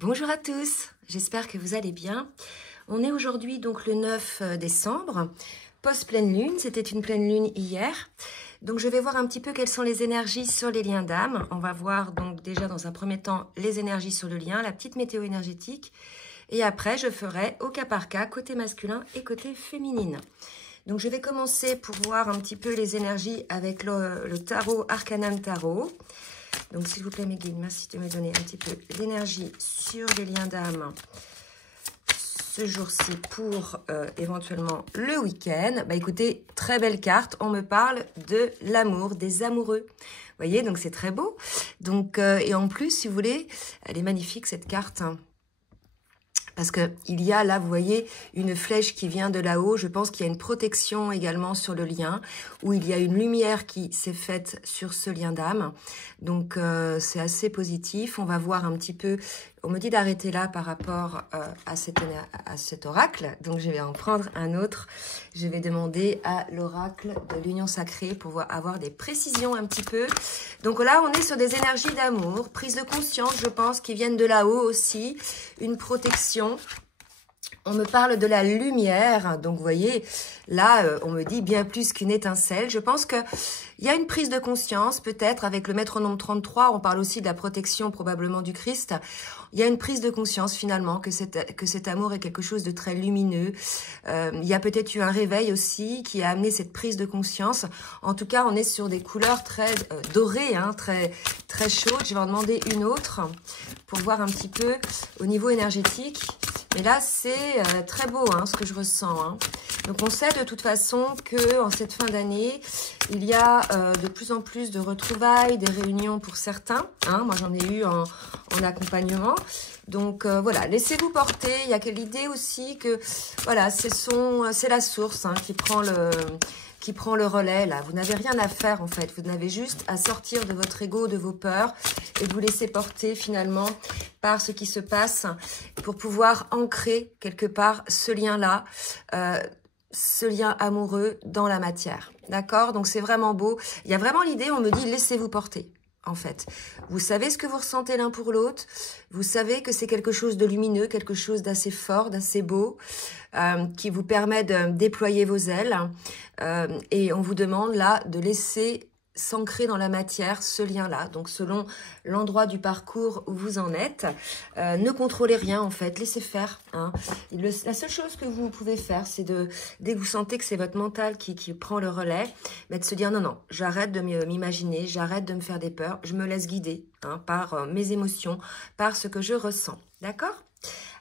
Bonjour à tous, j'espère que vous allez bien. On est aujourd'hui donc le 9 décembre, post-pleine lune, c'était une pleine lune hier. Donc je vais voir un petit peu quelles sont les énergies sur les liens d'âme. On va voir donc déjà dans un premier temps les énergies sur le lien, la petite météo énergétique. Et après je ferai au cas par cas, côté masculin et côté féminine. Donc je vais commencer pour voir un petit peu les énergies avec le tarot Arcanum Tarot. Donc, s'il vous plaît, mes guides, merci de me donner un petit peu d'énergie sur les liens d'âme ce jour-ci pour éventuellement le week-end. Bah, écoutez, très belle carte. On me parle de l'amour, des amoureux. Vous voyez, donc c'est très beau. Donc, et en plus, si vous voulez, elle est magnifique, cette carte. Parce qu'il y a là, vous voyez, une flèche qui vient de là-haut. Je pense qu'il y a une protection également sur le lien, où il y a une lumière qui s'est faite sur ce lien d'âme. Donc, c'est assez positif. On va voir un petit peu. On me dit d'arrêter là par rapport à cet oracle. Donc, je vais en prendre un autre. Je vais demander à l'oracle de l'union sacrée pour avoir des précisions un petit peu. Donc là, on est sur des énergies d'amour, prise de conscience, je pense, qui viennent de là-haut aussi. Une protection. On me parle de la lumière, donc vous voyez, là, on me dit bien plus qu'une étincelle. Je pense qu'il y a une prise de conscience, peut-être, avec le métronome 33, on parle aussi de la protection probablement du Christ. Il y a une prise de conscience, finalement, que cet amour est quelque chose de très lumineux. Il y a peut-être eu un réveil aussi qui a amené cette prise de conscience. En tout cas, on est sur des couleurs très dorées, hein, très, très chaudes. Je vais en demander une autre pour voir un petit peu au niveau énergétique. Mais là, c'est très beau, hein, ce que je ressens. Hein. Donc, on sait de toute façon que en cette fin d'année, il y a de plus en plus de retrouvailles, des réunions pour certains. Hein. Moi, j'en ai eu en accompagnement. Donc, voilà, laissez-vous porter. Il y a l'idée aussi que, voilà, c'est la source hein, qui prend le relais, là. Vous n'avez rien à faire, en fait. Vous n'avez juste à sortir de votre ego, de vos peurs et de vous laisser porter, finalement, par ce qui se passe pour pouvoir ancrer, quelque part, ce lien-là, ce lien amoureux dans la matière. D'accord? Donc, c'est vraiment beau. Il y a vraiment l'idée, on me dit, laissez-vous porter. En fait, vous savez ce que vous ressentez l'un pour l'autre, vous savez que c'est quelque chose de lumineux, quelque chose d'assez fort, d'assez beau, qui vous permet de déployer vos ailes, et on vous demande là de laisser s'ancrer dans la matière ce lien-là, donc selon l'endroit du parcours où vous en êtes, ne contrôlez rien en fait, laissez faire. Hein. La seule chose que vous pouvez faire, c'est dès que vous sentez que c'est votre mental qui prend le relais, mais de se dire non, j'arrête de m'imaginer, j'arrête de me faire des peurs, je me laisse guider hein, par mes émotions, par ce que je ressens. D'accord ?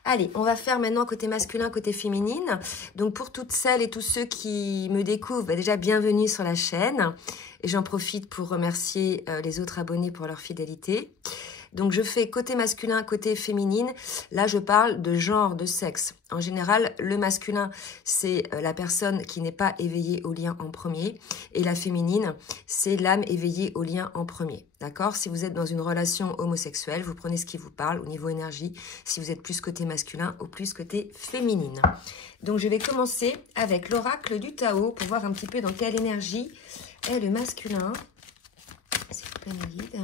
Allez, on va faire maintenant côté masculin, côté féminine. Donc, pour toutes celles et tous ceux qui me découvrent, bah déjà, bienvenue sur la chaîne. Et j'en profite pour remercier les autres abonnés pour leur fidélité. Donc, je fais côté masculin, côté féminine. Là, je parle de genre, de sexe. En général, le masculin, c'est la personne qui n'est pas éveillée au lien en premier. Et la féminine, c'est l'âme éveillée au lien en premier. D'accord? Si vous êtes dans une relation homosexuelle, vous prenez ce qui vous parle au niveau énergie. Si vous êtes plus côté masculin ou plus côté féminine. Donc, je vais commencer avec l'oracle du Tao pour voir un petit peu dans quelle énergie est le masculin. S'il vous plaît, mes guides.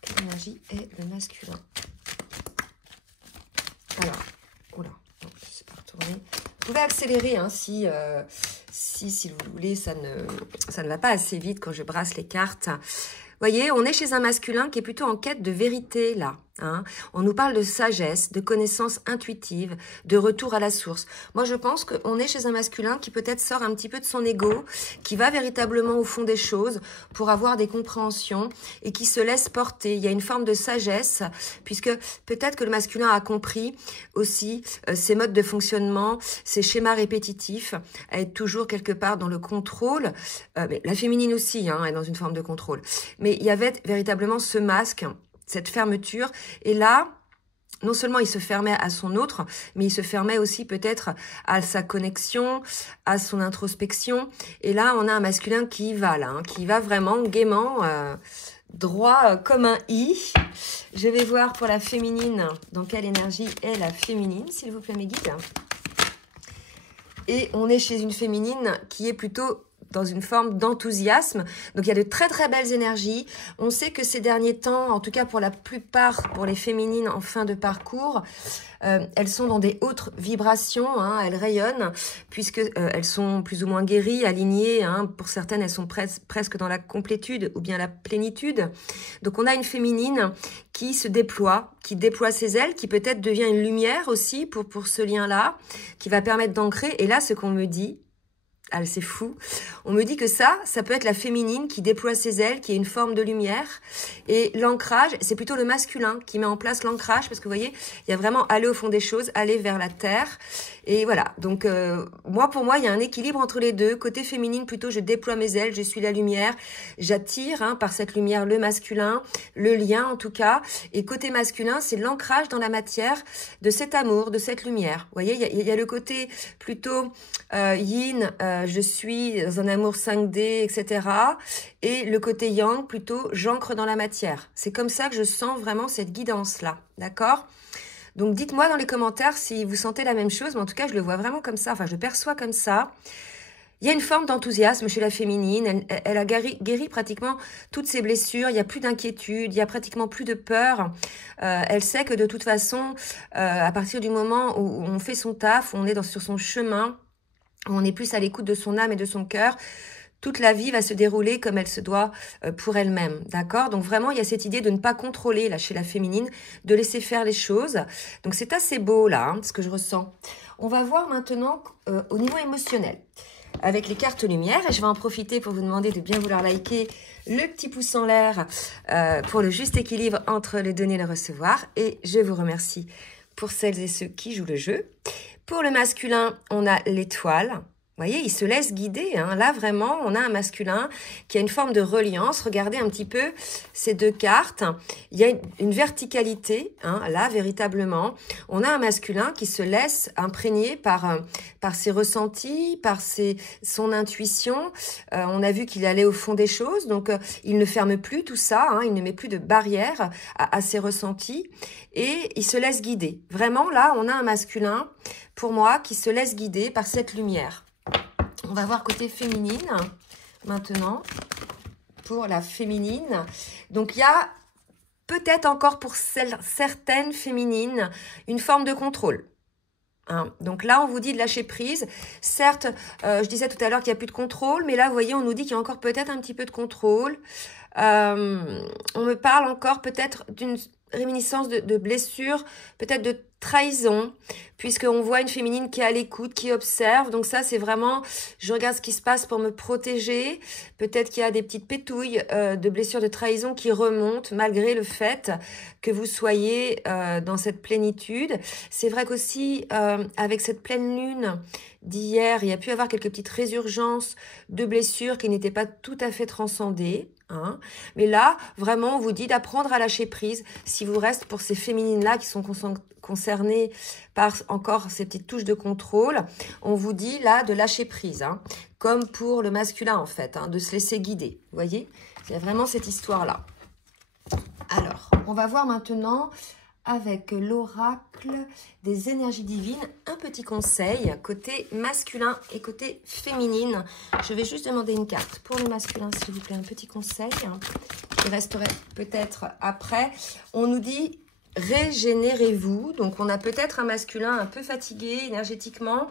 Quelle énergie est le masculin? Alors, oula, non, je ne sais pas retourner. Vous pouvez accélérer hein, si vous voulez, ça ne va pas assez vite quand je brasse les cartes. Vous voyez, on est chez un masculin qui est plutôt en quête de vérité, là. Hein. On nous parle de sagesse, de connaissance intuitive, de retour à la source. Moi, je pense qu'on est chez un masculin qui peut-être sort un petit peu de son ego, qui va véritablement au fond des choses pour avoir des compréhensions et qui se laisse porter. Il y a une forme de sagesse, puisque peut-être que le masculin a compris aussi ses modes de fonctionnement, ses schémas répétitifs, à être toujours quelque part dans le contrôle. Mais la féminine aussi hein, est dans une forme de contrôle. Mais il y avait véritablement ce masque, cette fermeture. Et là, non seulement il se fermait à son autre, mais il se fermait aussi peut-être à sa connexion, à son introspection. Et là, on a un masculin qui y va, là, hein, qui va vraiment gaiement, droit comme un i. Je vais voir pour la féminine, dans quelle énergie est la féminine, s'il vous plaît, mes guides. Et on est chez une féminine qui est plutôt dans une forme d'enthousiasme. Donc, il y a de très, très belles énergies. On sait que ces derniers temps, en tout cas pour la plupart, pour les féminines en fin de parcours, elles sont dans des hautes vibrations, hein, elles rayonnent, puisque elles sont plus ou moins guéries, alignées. Hein, pour certaines, elles sont presque dans la complétude ou bien la plénitude. Donc, on a une féminine qui se déploie, qui déploie ses ailes, qui peut-être devient une lumière aussi pour ce lien-là, qui va permettre d'ancrer. Et là, ce qu'on me dit, ah, c'est fou. On me dit que ça peut être la féminine qui déploie ses ailes, qui est une forme de lumière. Et l'ancrage, c'est plutôt le masculin qui met en place l'ancrage, parce que vous voyez, il y a vraiment aller au fond des choses, aller vers la terre. Et voilà, donc pour moi, il y a un équilibre entre les deux. Côté féminine, plutôt, je déploie mes ailes, je suis la lumière. J'attire par cette lumière le masculin, le lien en tout cas. Et côté masculin, c'est l'ancrage dans la matière de cet amour, de cette lumière. Vous voyez, il y a le côté plutôt yin, je suis dans un amour 5D, etc. Et le côté yang, plutôt, j'ancre dans la matière. C'est comme ça que je sens vraiment cette guidance-là, d'accord ? Donc, dites-moi dans les commentaires si vous sentez la même chose, mais en tout cas, je le vois vraiment comme ça, enfin, je le perçois comme ça. Il y a une forme d'enthousiasme chez la féminine, elle a guéri pratiquement toutes ses blessures, il n'y a plus d'inquiétude, il n'y a pratiquement plus de peur. Elle sait que de toute façon, à partir du moment où on fait son taf, où on est sur son chemin, où on est plus à l'écoute de son âme et de son cœur, toute la vie va se dérouler comme elle se doit pour elle-même, d'accord? Donc vraiment, il y a cette idée de ne pas contrôler, là, chez la féminine, de laisser faire les choses. Donc c'est assez beau, là, hein, ce que je ressens. On va voir maintenant au niveau émotionnel, avec les cartes lumière. Et je vais en profiter pour vous demander de bien vouloir liker le petit pouce en l'air pour le juste équilibre entre le donner et le recevoir. Et je vous remercie pour celles et ceux qui jouent le jeu. Pour le masculin, on a l'étoile. Vous voyez, il se laisse guider. Hein. Là, vraiment, on a un masculin qui a une forme de reliance. Regardez un petit peu ces deux cartes. Il y a une verticalité, hein, là, véritablement. On a un masculin qui se laisse imprégner par ses ressentis, par son intuition. On a vu qu'il allait au fond des choses. Donc, il ne ferme plus tout ça. Hein, il ne met plus de barrière à ses ressentis. Et il se laisse guider. Vraiment, là, on a un masculin, pour moi, qui se laisse guider par cette lumière. On va voir côté féminine, maintenant, pour la féminine. Donc, il y a peut-être encore pour certaines féminines, une forme de contrôle. Hein. Donc là, on vous dit de lâcher prise. Certes, je disais tout à l'heure qu'il n'y a plus de contrôle, mais là, vous voyez, on nous dit qu'il y a encore peut-être un petit peu de contrôle. On me parle encore peut-être d'une réminiscence de blessure, peut-être de trahison, puisqu'on voit une féminine qui est à l'écoute, qui observe. Donc ça, c'est vraiment, je regarde ce qui se passe pour me protéger. Peut-être qu'il y a des petites pétouilles de blessures de trahison qui remontent malgré le fait que vous soyez dans cette plénitude. C'est vrai qu'aussi, avec cette pleine lune d'hier, il y a pu y avoir quelques petites résurgences de blessures qui n'étaient pas tout à fait transcendées. Hein. Mais là, vraiment, on vous dit d'apprendre à lâcher prise si vous restez pour ces féminines-là qui sont concernées par encore ces petites touches de contrôle. On vous dit là de lâcher prise, hein, comme pour le masculin en fait, hein, de se laisser guider. Vous voyez, il y a vraiment cette histoire-là. Alors, on va voir maintenant avec l'oracle des énergies divines, un petit conseil côté masculin et côté féminine. Je vais juste demander une carte pour le masculin, s'il vous plaît, un petit conseil qui resterait peut-être après. On nous dit régénérez-vous. Donc, on a peut-être un masculin un peu fatigué énergétiquement,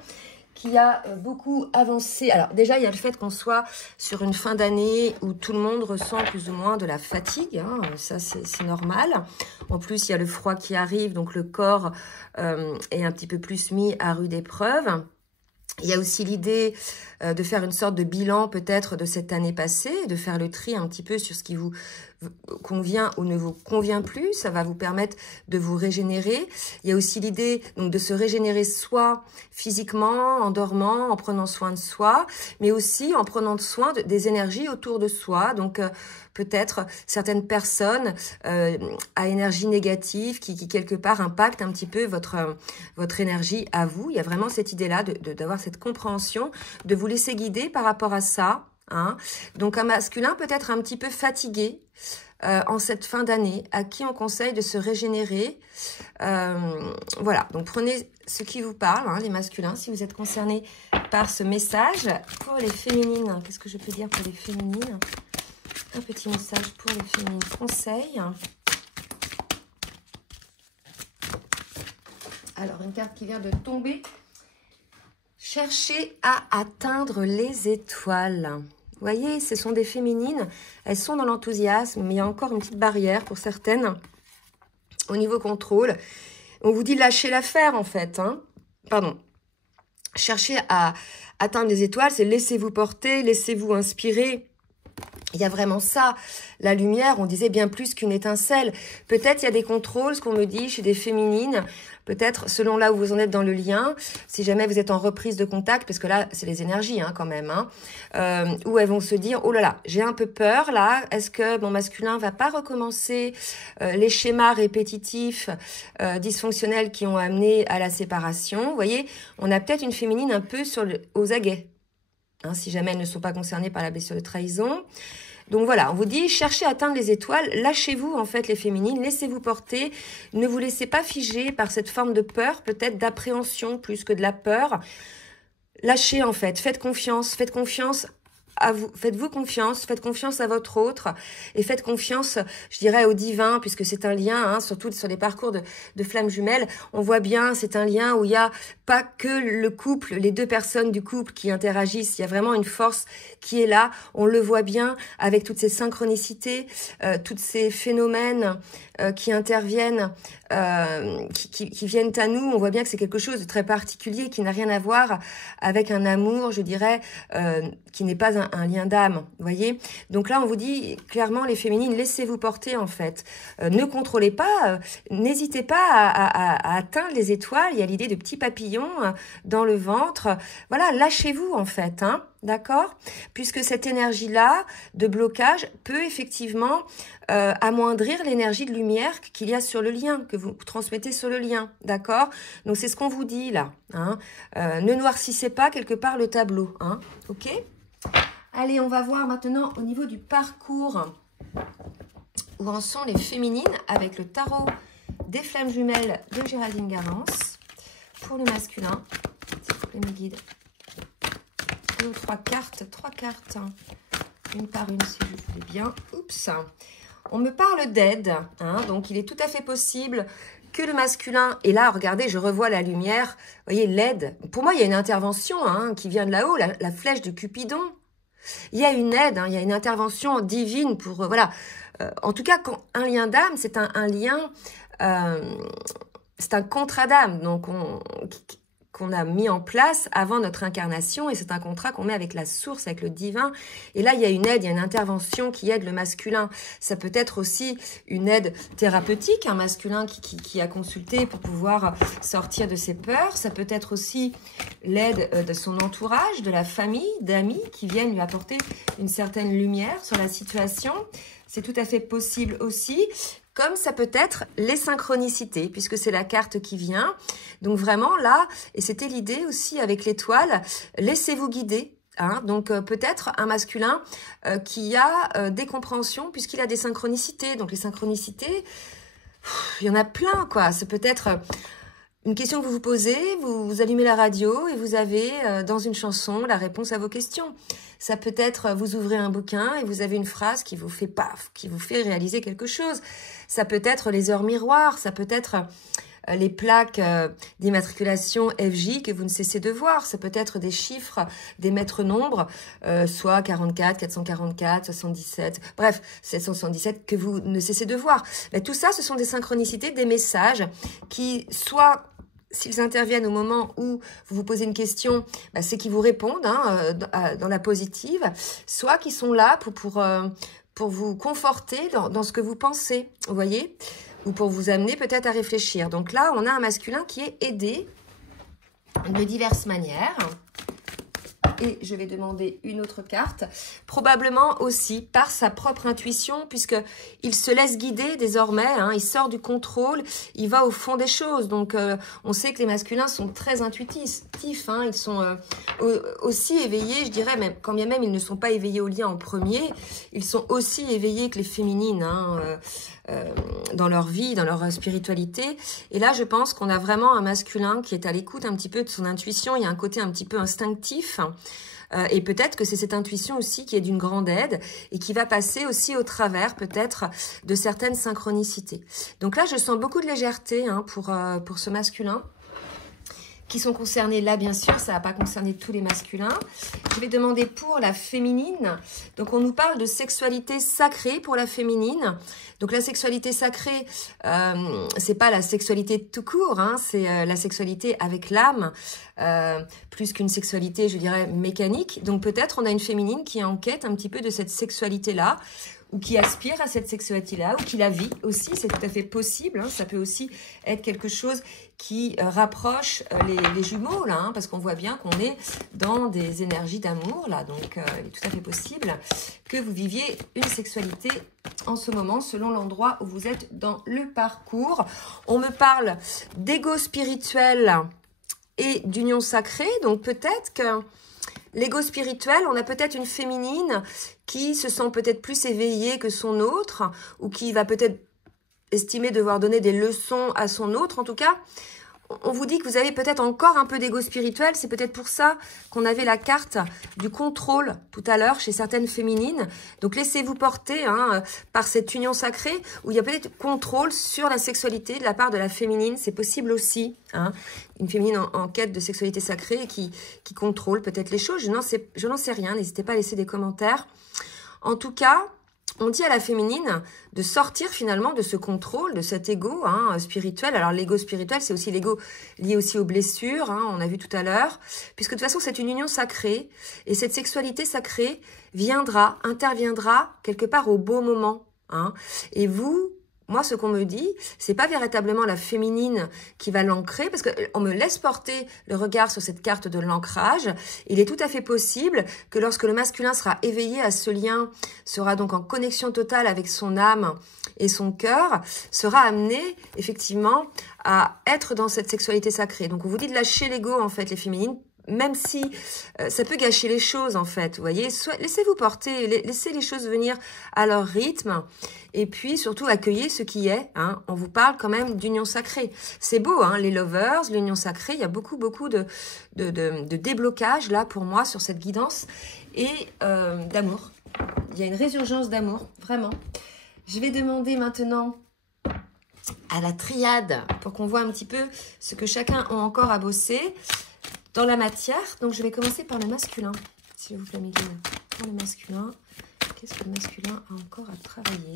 qui a beaucoup avancé. Alors déjà, il y a le fait qu'on soit sur une fin d'année où tout le monde ressent plus ou moins de la fatigue. Hein, ça, c'est normal. En plus, il y a le froid qui arrive, donc le corps est un petit peu plus mis à rude épreuve. Il y a aussi l'idée de faire une sorte de bilan peut-être de cette année passée, de faire le tri un petit peu sur ce qui vous convient ou ne vous convient plus. Ça va vous permettre de vous régénérer. Il y a aussi l'idée donc de se régénérer soit physiquement, en dormant, en prenant soin de soi, mais aussi en prenant soin des énergies autour de soi. Donc peut-être certaines personnes à énergie négative qui quelque part impactent un petit peu votre énergie à vous. Il y a vraiment cette idée-là d'avoir cette compréhension, de vous laisser guider par rapport à ça. Hein. Donc un masculin peut être un petit peu fatigué, en cette fin d'année, à qui on conseille de se régénérer. Voilà, donc prenez ce qui vous parle, hein, les masculins, si vous êtes concernés par ce message. Pour les féminines, qu'est-ce que je peux dire pour les féminines? Un petit message pour les féminines. Conseil. Alors, une carte qui vient de tomber. Cherchez à atteindre les étoiles. Vous voyez, ce sont des féminines. Elles sont dans l'enthousiasme, mais il y a encore une petite barrière pour certaines. Au niveau contrôle, on vous dit lâchez l'affaire, en fait. Hein. Pardon. Cherchez à atteindre les étoiles, c'est laissez-vous porter, laissez-vous inspirer. Il y a vraiment ça, la lumière, on disait bien plus qu'une étincelle. Peut-être il y a des contrôles, ce qu'on me dit chez des féminines, peut-être selon là où vous en êtes dans le lien, si jamais vous êtes en reprise de contact, parce que là, c'est les énergies hein, quand même, hein, où elles vont se dire, oh là là, j'ai un peu peur là, est-ce que mon masculin va pas recommencer les schémas répétitifs, dysfonctionnels qui ont amené à la séparation. Vous voyez, on a peut-être une féminine un peu aux aguets. Hein, si jamais elles ne sont pas concernées par la blessure de trahison. Donc voilà, on vous dit, cherchez à atteindre les étoiles, lâchez-vous en fait les féminines, laissez-vous porter, ne vous laissez pas figer par cette forme de peur, peut-être d'appréhension plus que de la peur. Lâchez en fait, faites confiance à vous, faites-vous confiance, faites confiance à votre autre et faites confiance, je dirais, au divin, puisque c'est un lien, hein, surtout sur les parcours de flammes jumelles, on voit bien, c'est un lien où il n'y a pas que le couple, les deux personnes du couple qui interagissent, il y a vraiment une force qui est là, on le voit bien avec toutes ces synchronicités, tous ces phénomènes qui interviennent, qui viennent à nous, on voit bien que c'est quelque chose de très particulier, qui n'a rien à voir avec un amour, je dirais, qui n'est pas un lien d'âme, vous voyez. Donc là, on vous dit clairement, les féminines, laissez-vous porter en fait. Ne contrôlez pas, n'hésitez pas à atteindre les étoiles. Il y a l'idée de petits papillons dans le ventre. Voilà, lâchez-vous en fait, hein, d'accord? Puisque cette énergie-là de blocage peut effectivement amoindrir l'énergie de lumière qu'il y a sur le lien, que vous transmettez sur le lien, d'accord? Donc c'est ce qu'on vous dit là, hein. Ne noircissez pas quelque part le tableau, hein, ok? Allez, on va voir maintenant au niveau du parcours où en sont les féminines avec le tarot des flammes jumelles de Géraldine Garance. Pour le masculin, s'il vous plaît, mes guides. Trois cartes, une par une si vous voulez bien. Oups. On me parle d'aide, hein, donc il est tout à fait possible que le masculin, et là, regardez, je revois la lumière, vous voyez, l'aide. Pour moi, il y a une intervention hein, qui vient de là-haut, la flèche de Cupidon. Il y a une aide, hein, il y a une intervention divine pour, voilà. En tout cas, quand un lien d'âme, c'est un lien, c'est un contrat d'âme, donc qu'on a mis en place avant notre incarnation, et c'est un contrat qu'on met avec la source, avec le divin. Et là, il y a une aide, il y a une intervention qui aide le masculin. Ça peut être aussi une aide thérapeutique, un masculin qui a consulté pour pouvoir sortir de ses peurs. Ça peut être aussi l'aide de son entourage, de la famille, d'amis qui viennent lui apporter une certaine lumière sur la situation. C'est tout à fait possible aussi. Comme ça peut être les synchronicités, puisque c'est la carte qui vient. Donc vraiment là, et c'était l'idée aussi avec l'étoile, laissez-vous guider. Hein, donc peut-être un masculin qui a des compréhensions, puisqu'il a des synchronicités. Donc les synchronicités, il y en a plein, quoi. C'est peut-être une question que vous vous posez, vous allumez la radio et vous avez dans une chanson la réponse à vos questions. Ça peut être, vous ouvrez un bouquin et vous avez une phrase qui vous fait paf, qui vous fait réaliser quelque chose. Ça peut être les heures miroirs, ça peut être les plaques d'immatriculation FJ que vous ne cessez de voir. Ça peut être des chiffres, des maîtres nombres, soit 44, 444, 77, bref, 777 que vous ne cessez de voir. Mais tout ça, ce sont des synchronicités, des messages qui, soit s'ils interviennent au moment où vous vous posez une question, bah, c'est qu'ils vous répondent hein, dans la positive, soit qu'ils sont là pour vous conforter dans ce que vous pensez, vous voyez, ou pour vous amener peut-être à réfléchir. Donc là, on a un masculin qui est aidé de diverses manières. et je vais demander une autre carte. Probablement aussi par sa propre intuition, puisqu'il se laisse guider désormais, hein, il sort du contrôle, il va au fond des choses. Donc, on sait que les masculins sont très intuitifs, hein, ils sont aussi éveillés, je dirais, même, quand bien même ils ne sont pas éveillés au lien en premier, ils sont aussi éveillés que les féminines, hein, dans leur vie, dans leur spiritualité. Et là, je pense qu'on a vraiment un masculin qui est à l'écoute un petit peu de son intuition. Il y a un côté un petit peu instinctif. Et peut-être que c'est cette intuition aussi qui est d'une grande aide et qui va passer aussi au travers peut-être de certaines synchronicités. Donc là, je sens beaucoup de légèreté, hein, pour ce masculin, qui sont concernés là, bien sûr, ça ne va pas concerner tous les masculins. Je vais demander pour la féminine. Donc, on nous parle de sexualité sacrée pour la féminine. Donc, la sexualité sacrée, c'est pas la sexualité tout court, hein, c'est la sexualité avec l'âme, plus qu'une sexualité, je dirais, mécanique. Donc, peut-être on a une féminine qui est en quête un petit peu de cette sexualité-là, ou qui aspire à cette sexualité-là, ou qui la vit aussi, c'est tout à fait possible, hein. Ça peut aussi être quelque chose qui rapproche les jumeaux, là, hein, parce qu'on voit bien qu'on est dans des énergies d'amour, là, donc il est tout à fait possible que vous viviez une sexualité en ce moment, selon l'endroit où vous êtes dans le parcours. On me parle d'ego spirituel et d'union sacrée, donc peut-être que l'ego spirituel, on a peut-être une féminine qui se sent peut-être plus éveillée que son autre, ou qui va peut-être estimer devoir donner des leçons à son autre. En tout cas, on vous dit que vous avez peut-être encore un peu d'ego spirituel. C'est peut-être pour ça qu'on avait la carte du contrôle tout à l'heure chez certaines féminines. Donc, laissez-vous porter, hein, par cette union sacrée où il y a peut-être contrôle sur la sexualité de la part de la féminine. C'est possible aussi, hein. Une féminine en quête de sexualité sacrée qui contrôle peut-être les choses. Je n'en sais rien. N'hésitez pas à laisser des commentaires. En tout cas, on dit à la féminine de sortir finalement de ce contrôle, de cet ego, hein, spirituel. Alors l'ego spirituel, c'est aussi l'ego lié aussi aux blessures, hein, on a vu tout à l'heure, puisque de toute façon c'est une union sacrée, et cette sexualité sacrée interviendra quelque part au beau moment, hein. Et vous, moi, ce qu'on me dit, c'est pas véritablement la féminine qui va l'ancrer, parce qu'on me laisse porter le regard sur cette carte de l'ancrage. Il est tout à fait possible que lorsque le masculin sera éveillé à ce lien, sera donc en connexion totale avec son âme et son cœur, sera amené effectivement à être dans cette sexualité sacrée. Donc, on vous dit de lâcher l'ego, en fait, les féminines, même si ça peut gâcher les choses, en fait, vous voyez. Laissez-vous porter, laissez les choses venir à leur rythme, et puis surtout accueillez ce qui est, hein. On vous parle quand même d'union sacrée. C'est beau, hein, les lovers, l'union sacrée, il y a beaucoup de déblocage, là, pour moi, sur cette guidance, et d'amour. Il y a une résurgence d'amour, vraiment. Je vais demander maintenant à la triade, pour qu'on voit un petit peu ce que chacun a encore à bosser dans la matière. Donc, je vais commencer par le masculin, s'il vous plaît, Miguel. Pour le masculin, qu'est-ce que le masculin a encore à travailler?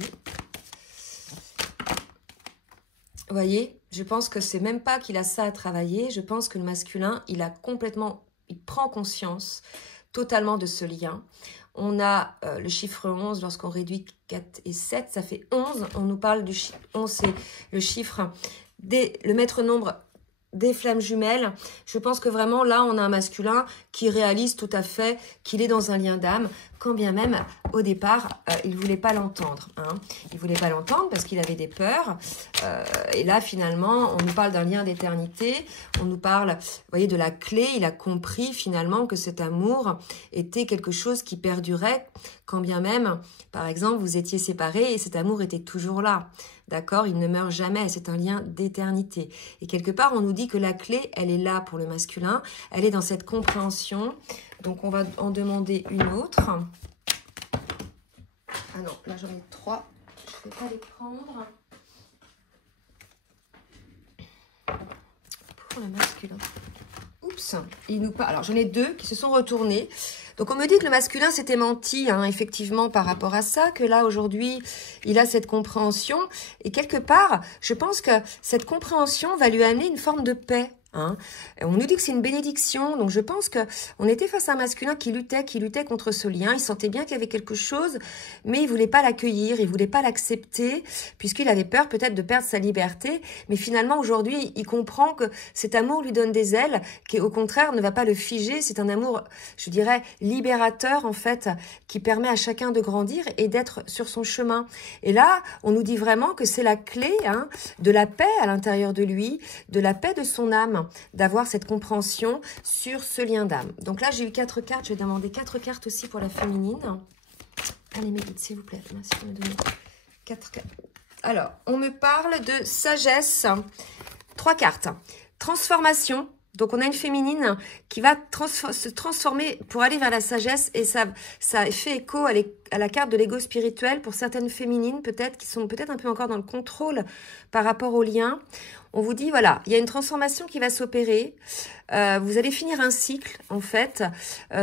Vous voyez, je pense que c'est même pas qu'il a ça à travailler. Je pense que le masculin, il prend conscience totalement de ce lien. On a le chiffre 11, lorsqu'on réduit 4 et 7, ça fait 11. On nous parle du chiffre 11, c'est le chiffre le maître nombre des flammes jumelles. Je pense que vraiment là on a un masculin qui réalise tout à fait qu'il est dans un lien d'âme, quand bien même au départ il voulait pas l'entendre, hein. Il voulait pas l'entendre parce qu'il avait des peurs, et là finalement on nous parle d'un lien d'éternité, on nous parle, vous voyez, de la clé. Il a compris finalement que cet amour était quelque chose qui perdurait, quand bien même par exemple vous étiez séparés, et cet amour était toujours là. D'accord, il ne meurt jamais, c'est un lien d'éternité. Et quelque part, on nous dit que la clé, elle est là pour le masculin, elle est dans cette compréhension. Donc, on va en demander une autre. Ah non, là j'en ai 3, je ne vais pas les prendre. Pour le masculin. Oups, il nous parle. Alors, j'en ai 2 qui se sont retournés. Donc, on me dit que le masculin s'était menti, hein, effectivement, par rapport à ça, que là, aujourd'hui, il a cette compréhension. Et quelque part, je pense que cette compréhension va lui amener une forme de paix, Hein. On nous dit que c'est une bénédiction, donc je pense qu'on était face à un masculin qui luttait contre ce lien. Il sentait bien qu'il y avait quelque chose, mais il voulait pas l'accueillir, il voulait pas l'accepter, puisqu'il avait peur peut-être de perdre sa liberté. Mais finalement, aujourd'hui, il comprend que cet amour lui donne des ailes, qui au contraire ne va pas le figer. C'est un amour, je dirais, libérateur en fait, qui permet à chacun de grandir et d'être sur son chemin. Et là, on nous dit vraiment que c'est la clé hein, de la paix à l'intérieur de lui, de la paix de son âme, d'avoir cette compréhension sur ce lien d'âme. Donc là, j'ai eu 4 cartes. Je vais demander 4 cartes aussi pour la féminine. Allez, mes guides, s'il vous plaît. Merci de me donner 4 cartes. Alors, on me parle de sagesse. 3 cartes. Transformation. Donc, on a une féminine qui va se transformer pour aller vers la sagesse. Et ça fait écho à la carte de l'ego spirituel pour certaines féminines, peut-être, qui sont peut-être un peu encore dans le contrôle par rapport au lien. On vous dit, voilà, il y a une transformation qui va s'opérer. Vous allez finir un cycle, en fait.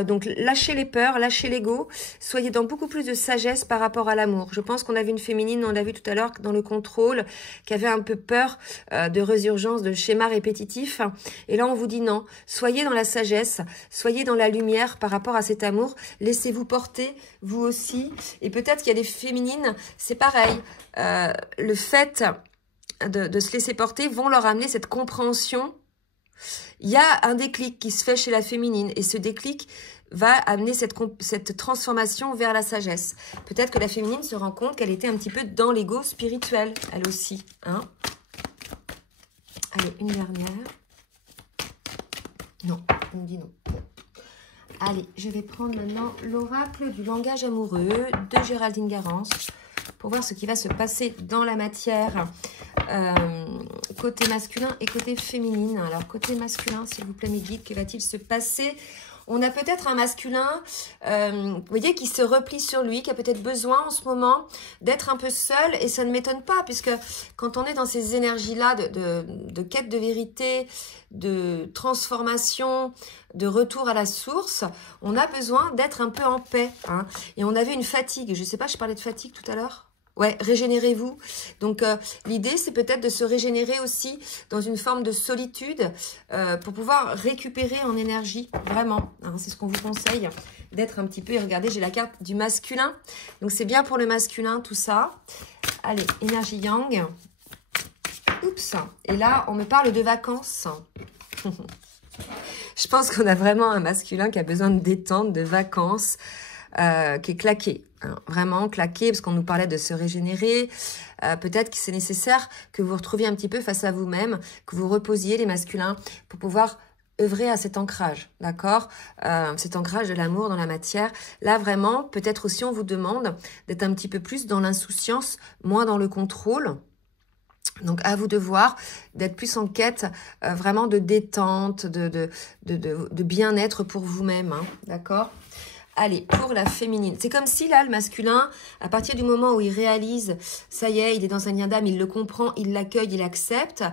Donc, lâchez les peurs, lâchez l'ego. Soyez dans beaucoup plus de sagesse par rapport à l'amour. Je pense qu'on a vu une féminine, on l'a vu tout à l'heure, dans le contrôle, qui avait un peu peur de résurgence, de schémas répétitifs. Et là, on vous dit non. Soyez dans la sagesse, soyez dans la lumière par rapport à cet amour. Laissez-vous porter, vous aussi. Et peut-être qu'il y a des féminines, c'est pareil. Le fait de se laisser porter vont leur amener cette compréhension. Il y a un déclic qui se fait chez la féminine et ce déclic va amener cette transformation vers la sagesse. Peut-être que la féminine se rend compte qu'elle était un petit peu dans l'ego spirituel, elle aussi. Hein. Allez, une dernière. Non, on me dit non. Allez, je vais prendre maintenant l'oracle du langage amoureux de Géraldine Garance pour voir ce qui va se passer dans la matière côté masculin et côté féminine. Alors, côté masculin, s'il vous plaît, mes guides, que va-t-il se passer? On a peut-être un masculin, vous voyez, qui se replie sur lui, qui a peut-être besoin en ce moment d'être un peu seul. Et ça ne m'étonne pas, puisque quand on est dans ces énergies-là de quête de vérité, de transformation, de retour à la source, on a besoin d'être un peu en paix. Hein. Et on avait une fatigue. Je ne sais pas, je parlais de fatigue tout à l'heure. Ouais, régénérez-vous. Donc, l'idée, c'est peut-être de se régénérer aussi dans une forme de solitude pour pouvoir récupérer en énergie, vraiment. Hein, c'est ce qu'on vous conseille, d'être un petit peu... Et regardez, j'ai la carte du masculin. Donc, c'est bien pour le masculin, tout ça. Allez, énergie yang. Oups. Et là, on me parle de vacances. Je pense qu'on a vraiment un masculin qui a besoin de détente, de vacances, qui est claqué. Hein, vraiment claqué, parce qu'on nous parlait de se régénérer. Peut-être que c'est nécessaire que vous retrouviez un petit peu face à vous-même, que vous reposiez les masculins pour pouvoir œuvrer à cet ancrage, d'accord, cet ancrage de l'amour dans la matière. Là, vraiment, peut-être aussi on vous demande d'être un petit peu plus dans l'insouciance, moins dans le contrôle. Donc, à vous de voir, d'être plus en quête vraiment de détente, de bien-être pour vous-même, hein, d'accord. Allez, pour la féminine. C'est comme si là, le masculin, à partir du moment où il réalise, ça y est, il est dans un lien d'âme, il le comprend, il l'accueille, il accepte,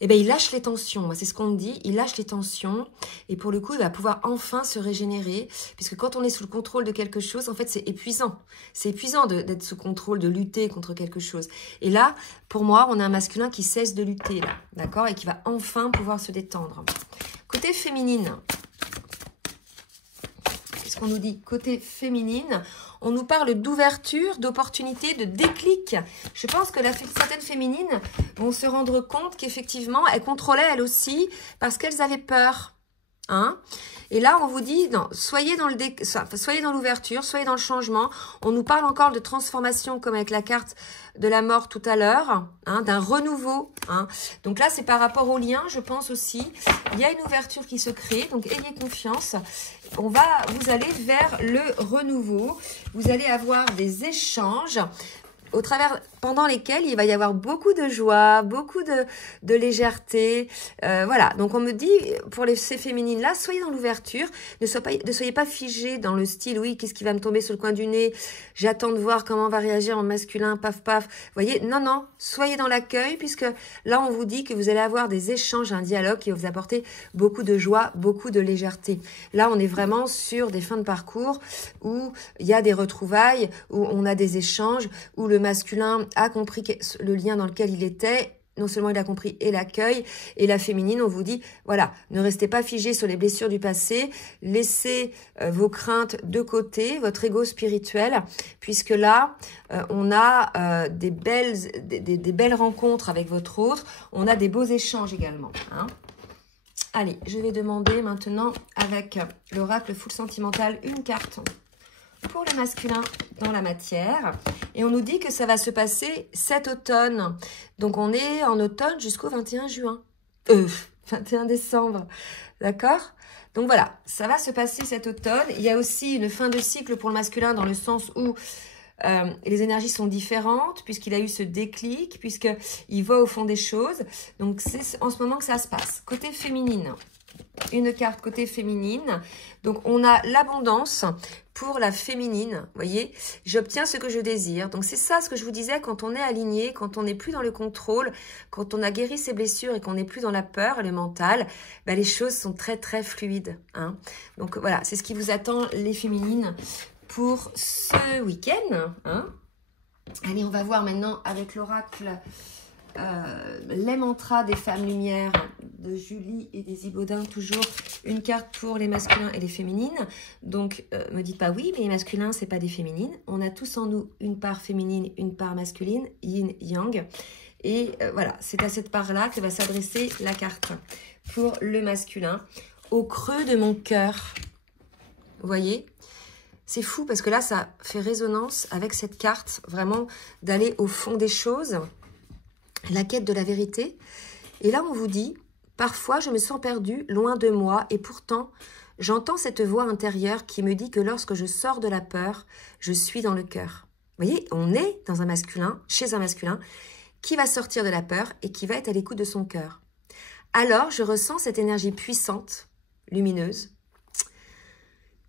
eh bien, il lâche les tensions. C'est ce qu'on me dit, il lâche les tensions. Et pour le coup, il va pouvoir enfin se régénérer. Puisque quand on est sous le contrôle de quelque chose, en fait, c'est épuisant. C'est épuisant d'être sous contrôle, de lutter contre quelque chose. Et là, pour moi, on a un masculin qui cesse de lutter, là, d'accord, et qui va enfin pouvoir se détendre. Côté féminine, qu'est-ce qu'on nous dit? Côté féminine, on nous parle d'ouverture, d'opportunité, de déclic. Je pense que certaines féminines vont se rendre compte qu'effectivement, elles contrôlaient elles aussi parce qu'elles avaient peur. Hein? Et là, on vous dit, non, soyez dans l'ouverture, soyez dans le changement. On nous parle encore de transformation, comme avec la carte de la mort tout à l'heure, hein, d'un renouveau. Hein. Donc là, c'est par rapport au lien, je pense aussi. Il y a une ouverture qui se crée, donc ayez confiance. Vous allez vers le renouveau. Vous allez avoir des échanges pendant lesquels il va y avoir beaucoup de joie, beaucoup de légèreté. Voilà, donc on me dit, pour ces féminines-là, soyez dans l'ouverture, ne soyez pas figés dans le style, oui, qu'est-ce qui va me tomber sur le coin du nez, j'attends de voir comment on va réagir en masculin, paf, paf. Vous voyez, non, soyez dans l'accueil, puisque là, on vous dit que vous allez avoir des échanges, un dialogue qui va vous apporter beaucoup de joie, beaucoup de légèreté. Là, on est vraiment sur des fins de parcours où il y a des retrouvailles, où on a des échanges, où le masculin a compris le lien dans lequel il était non seulement il a compris et l'accueil, et la féminine, on vous dit, voilà, ne restez pas figé sur les blessures du passé, laissez vos craintes de côté, votre ego spirituel, puisque là, on a des belles rencontres avec votre autre, on a des beaux échanges également. Hein. Allez, je vais demander maintenant, avec l'oracle Foule Sentimental, une carte pour le masculin dans la matière. Et on nous dit que ça va se passer cet automne. Donc, on est en automne jusqu'au 21 juin. 21 décembre. D'accord? Donc, voilà. Ça va se passer cet automne. Il y a aussi une fin de cycle pour le masculin dans le sens où les énergies sont différentes puisqu'il a eu ce déclic, puisqu'il va au fond des choses. Donc, c'est en ce moment que ça se passe. Côté féminine. Une carte côté féminine. Donc, on a l'abondance pour la féminine. Vous voyez, j'obtiens ce que je désire. Donc, c'est ça ce que je vous disais, quand on est aligné, quand on n'est plus dans le contrôle, quand on a guéri ses blessures et qu'on n'est plus dans la peur et le mental, ben, les choses sont très, très fluides. Hein. Donc, voilà, c'est ce qui vous attend, les féminines, pour ce week-end. Hein. Allez, on va voir maintenant avec l'oracle les mantras des femmes lumière de Julie et des Ibaudins, toujours une carte pour les masculins et les féminines. Donc, me dites pas oui, mais les masculins, c'est pas des féminines. On a tous en nous une part féminine, une part masculine, yin, yang. Et voilà, c'est à cette part-là que va s'adresser la carte pour le masculin. Au creux de mon cœur, vous voyez, c'est fou parce que là, ça fait résonance avec cette carte, vraiment d'aller au fond des choses, la quête de la vérité. Et là, on vous dit, parfois, je me sens perdue, loin de moi, et pourtant, j'entends cette voix intérieure qui me dit que lorsque je sors de la peur, je suis dans le cœur. Vous voyez, on est dans un masculin, chez un masculin, qui va sortir de la peur et qui va être à l'écoute de son cœur. Alors, je ressens cette énergie puissante, lumineuse,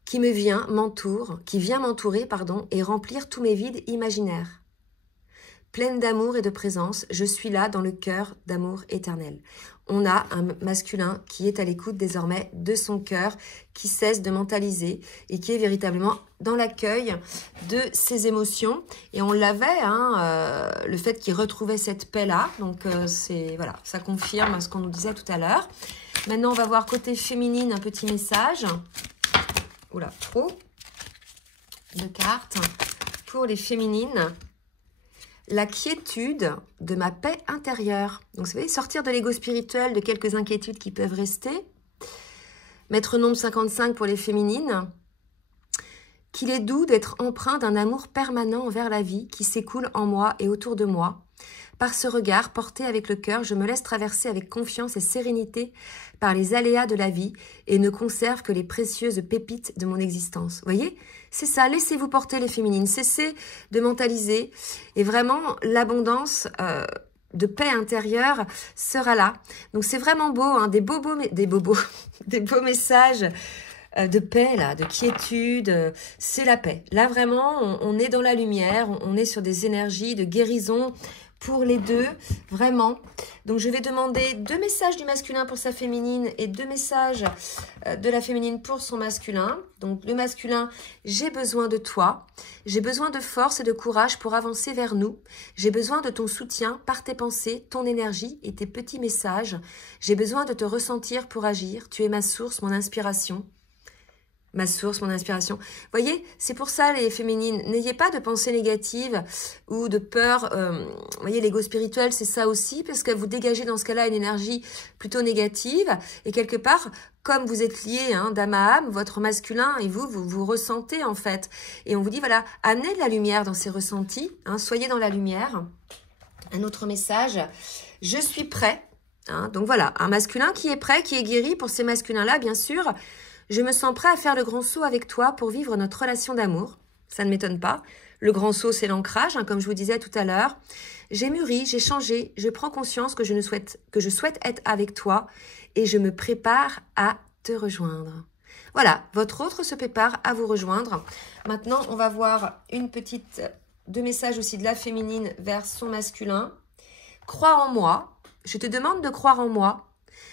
qui vient m'entourer, et remplir tous mes vides imaginaires. Pleine d'amour et de présence, je suis là dans le cœur d'amour éternel. On a un masculin qui est à l'écoute désormais de son cœur, qui cesse de mentaliser et qui est véritablement dans l'accueil de ses émotions. Et on l'avait, hein, le fait qu'il retrouvait cette paix-là. Donc, voilà, ça confirme ce qu'on nous disait tout à l'heure. Maintenant, on va voir côté féminine un petit message. Oula, trop de cartes pour les féminines. La quiétude de ma paix intérieure. Donc, vous voyez, sortir de l'ego spirituel, de quelques inquiétudes qui peuvent rester. Maître nombre 55 pour les féminines. Qu'il est doux d'être empreint d'un amour permanent envers la vie qui s'écoule en moi et autour de moi. Par ce regard porté avec le cœur, je me laisse traverser avec confiance et sérénité par les aléas de la vie et ne conserve que les précieuses pépites de mon existence. Vous voyez, c'est ça, laissez-vous porter les féminines, cessez de mentaliser et vraiment l'abondance de paix intérieure sera là. Donc c'est vraiment beau, hein, des beaux messages de paix, là, de quiétude, c'est la paix. Là vraiment, on est dans la lumière, on est sur des énergies de guérison pour les deux, vraiment. Donc, je vais demander 2 messages du masculin pour sa féminine et 2 messages de la féminine pour son masculin. Donc, le masculin, j'ai besoin de toi. J'ai besoin de force et de courage pour avancer vers nous. J'ai besoin de ton soutien par tes pensées, ton énergie et tes petits messages. J'ai besoin de te ressentir pour agir. Tu es ma source, mon inspiration. Ma source, mon inspiration. Vous voyez, c'est pour ça les féminines, n'ayez pas de pensées négatives ou de peur. Vous voyez, l'ego spirituel, c'est ça aussi, parce que vous dégagez dans ce cas-là une énergie plutôt négative. Et quelque part, comme vous êtes liés d'âme à âme, votre masculin et vous ressentez en fait. Et on vous dit, voilà, amenez de la lumière dans ces ressentis, soyez dans la lumière. Un autre message, je suis prêt. Donc voilà, un masculin qui est prêt, qui est guéri. Pour ces masculins-là, bien sûr, je me sens prêt à faire le grand saut avec toi pour vivre notre relation d'amour. Ça ne m'étonne pas. Le grand saut, c'est l'ancrage, comme je vous disais tout à l'heure. J'ai mûri, j'ai changé, je prends conscience que je souhaite être avec toi et je me prépare à te rejoindre. Voilà, votre autre se prépare à vous rejoindre. Maintenant, on va voir 2 messages aussi de la féminine vers son masculin. Crois en moi. Je te demande de croire en moi.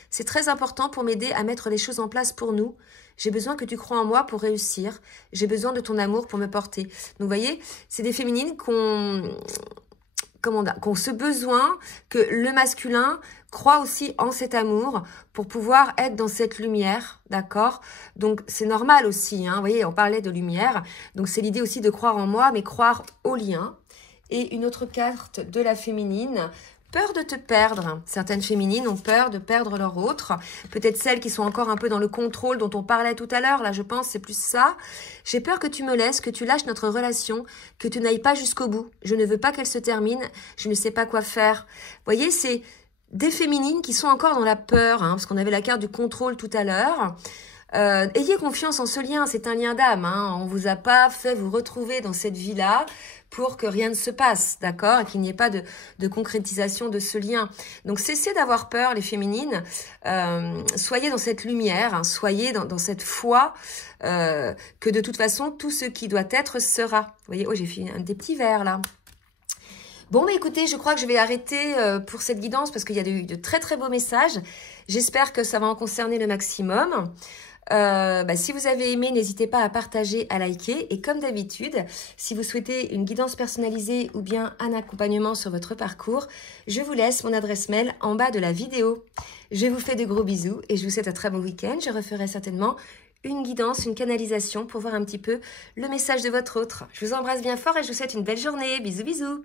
C'est très important pour m'aider à mettre les choses en place pour nous. J'ai besoin que tu crois en moi pour réussir. J'ai besoin de ton amour pour me porter. Donc, vous voyez, c'est des féminines qu'ont ce besoin que le masculin croit aussi en cet amour pour pouvoir être dans cette lumière, d'accord? Donc, c'est normal aussi, hein, vous voyez, on parlait de lumière. Donc, c'est l'idée aussi de croire en moi, mais croire au lien. Et une autre carte de la féminine, peur de te perdre. Certaines féminines ont peur de perdre leur autre. Peut-être celles qui sont encore un peu dans le contrôle dont on parlait tout à l'heure. Là, je pense, c'est plus ça. J'ai peur que tu me laisses, que tu lâches notre relation, que tu n'ailles pas jusqu'au bout. Je ne veux pas qu'elle se termine. Je ne sais pas quoi faire. Vous voyez, c'est des féminines qui sont encore dans la peur, hein, parce qu'on avait la carte du contrôle tout à l'heure. Ayez confiance en ce lien, c'est un lien d'âme. Hein. On vous a pas fait vous retrouver dans cette vie-là pour que rien ne se passe, d'accord? Et qu'il n'y ait pas de concrétisation de ce lien. Donc, cessez d'avoir peur, les féminines. Soyez dans cette lumière, hein, soyez dans cette foi que de toute façon, tout ce qui doit être sera. Vous voyez, oh, j'ai fait des petits verres là. Bon, bah écoutez, je crois que je vais arrêter pour cette guidance parce qu'il y a eu de très très beaux messages. J'espère que ça va en concerner le maximum. Si vous avez aimé, n'hésitez pas à partager, à liker. Et comme d'habitude, si vous souhaitez une guidance personnalisée ou bien un accompagnement sur votre parcours, je vous laisse mon adresse mail en bas de la vidéo. Je vous fais de gros bisous et je vous souhaite un très bon week-end. Je referai certainement une guidance, une canalisation pour voir un petit peu le message de votre autre. Je vous embrasse bien fort et je vous souhaite une belle journée. Bisous, bisous.